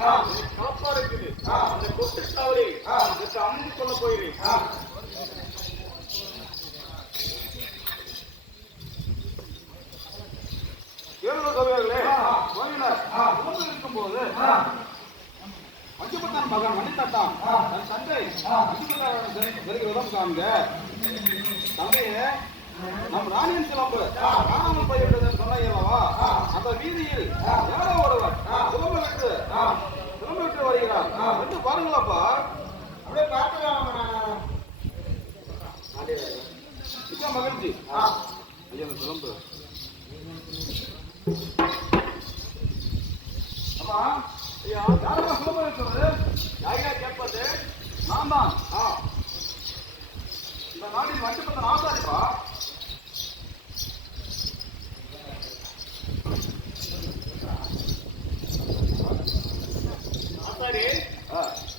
காப்பா இருக்குது. அந்த கொட்டு காவலை அமுதி கொள்ள போகிறேன். இருக்கும்போது மஞ்சப்பட்டான் மகன் மணித்தட்டான் தன் தந்தை மஞ்சப்பட்டான் காண்க தந்தைய நம் ராணியின் சிலம்பு காணாமல் போய்விட்டது சொன்னவா அந்த வீதியில் யாரோ ஒருவர் சிலம்பு விட்டு வருகிறார் என்று பாருங்களப்பா. அப்படியே பார்க்கலாம் மிக்க மகிழ்ச்சி. ஐயா சிலம்பு அம்மா ஐயா யாரோ சிலம்பு இருக்கிறது யாரா கேட்பது நான் தான். இந்த நாட்டின் மஞ்சப்பட்ட ஆசாரிப்பா.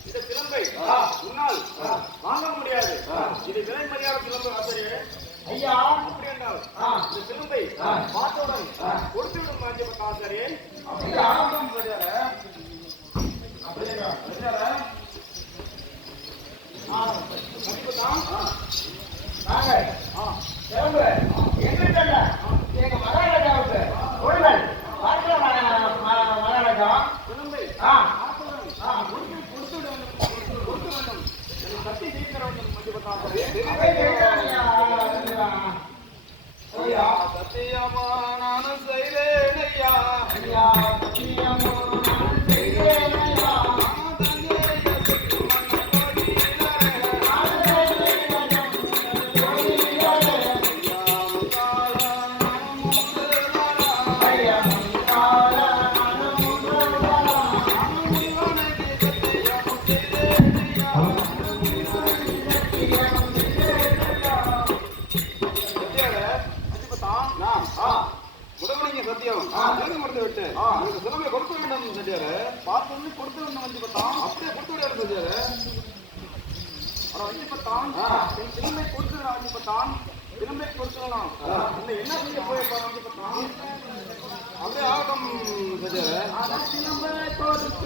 இந்த சிலம்பை முன்னால் வாங்க முடியாது. இது விலை மரியாதை சிலம்பு ஆசிரியர் ஐயா. அப்படி என்றால் இந்த சிலம்பை பார்த்தவுடன் கொடுத்து விடும் மஞ்சப்பட்ட ஆசிரியர். எங்க மகாராஜாவுக்கு மகாராஜா சிலம்பை சத்தியமா நானும் செய்தேன் ஐயா. சிலம்பை கொடுக்க வேண்டும் சொல்லியாரு. பார்த்து கொடுத்து வேண்டும் வஞ்சிப்பட்டான். அப்படியே கொடுத்து விடாது சொல்லியாரு. வஞ்சிப்பட்டான் சிலம்பை கொடுத்து வஞ்சிப்பட்டான். சிலம்பை கொடுத்துடலாம் என்ன செய்ய போயிருப்பான் வஞ்சிப்பட்டான். அப்படியே ஆகட்டும் சொல்லியாரு. சிலம்பை கொடுத்து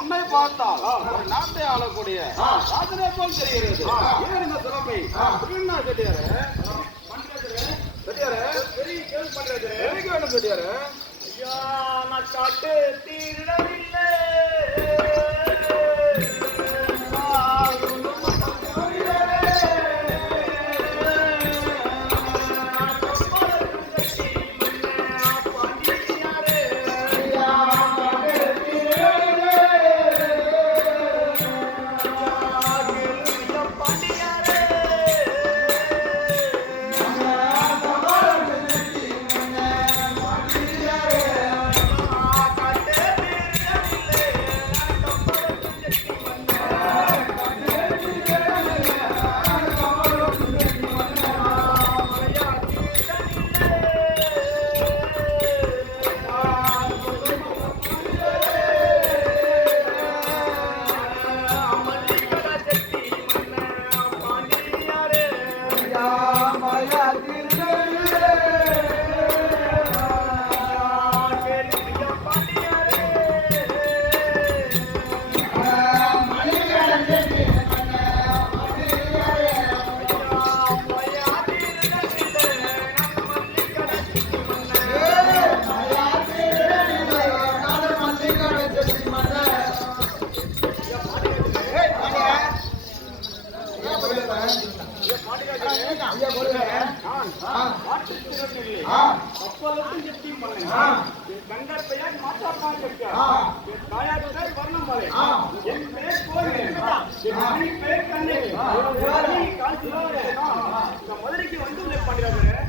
உன்னை பார்த்தால் ஒரு நாட்டை ஆளக்கூடிய ராஜனே போல் தெரிகிறது. ஏன் இந்த சிலம்பை பெரிய கேள்வி பண்றது தெரியாது. ஐயா நான் காட்டு தீரவில்லை. மதுரைக்கு வந்து பாண்டியராஜன்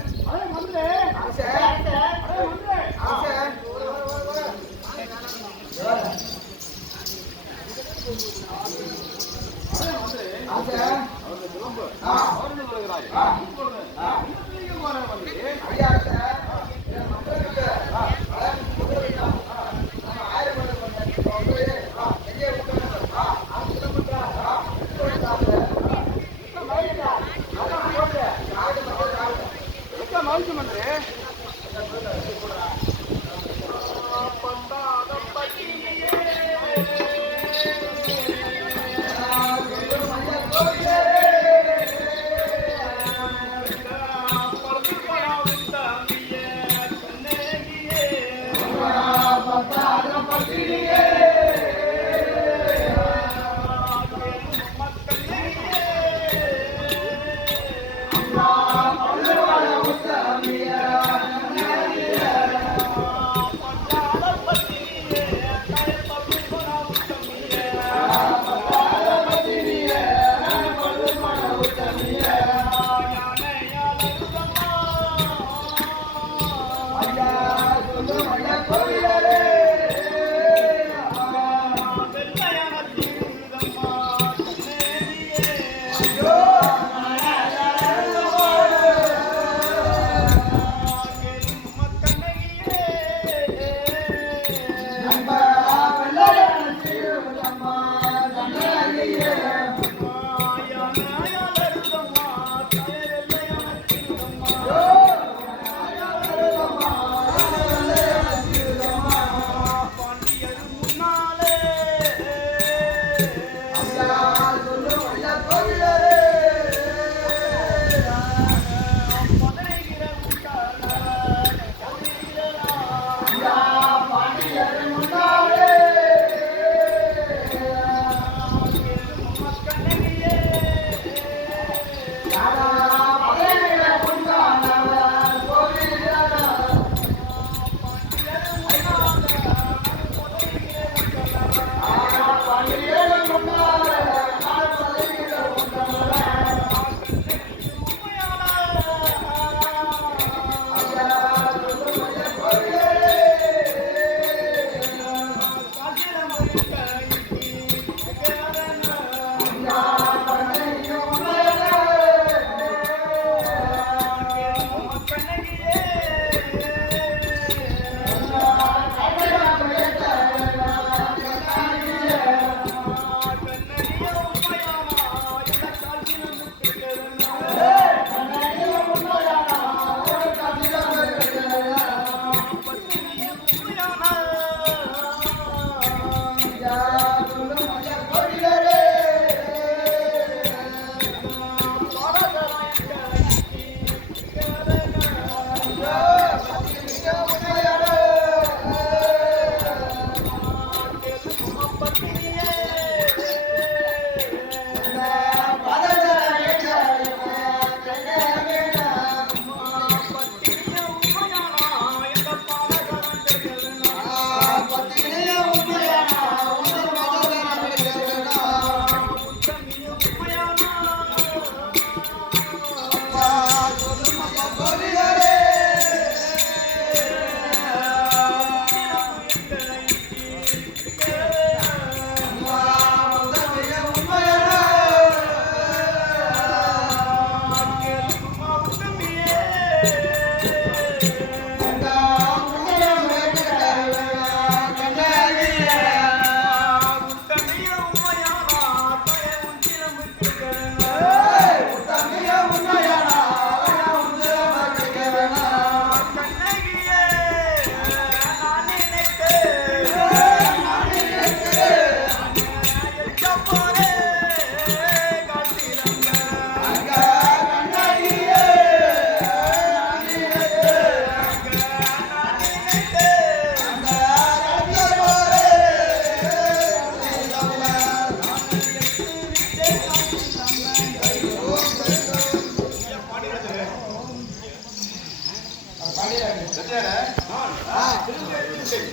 சிலம்பை எடுத்து விட்டேன்.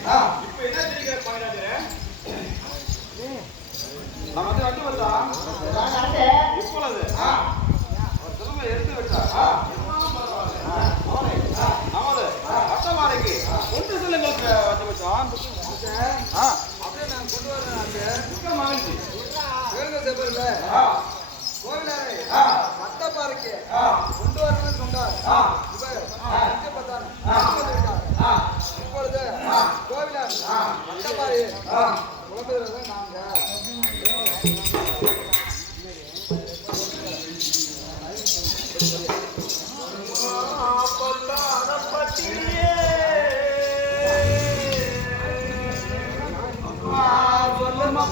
இப்ப என்ன தெரிகிறது பாயிராஜரே? நான் வந்து வந்து வந்தா இப்பொழுது அவர் சிலம்பை எடுத்து விட்டார். நமது அட்டமாரைக்கு கொண்டு செல்லுங்கள் வந்து விட்டோம். அப்படியே நான் கொண்டு வரேன். மிக்க மகிழ்ச்சி. கோவிலாரை மட்டப்பாறைக்கு கொண்டு வரணும்னு சொன்னார். இப்பொழுது கோவிலார் மட்டப்பாறை குழந்தைகள் நாங்க சொல்லுமா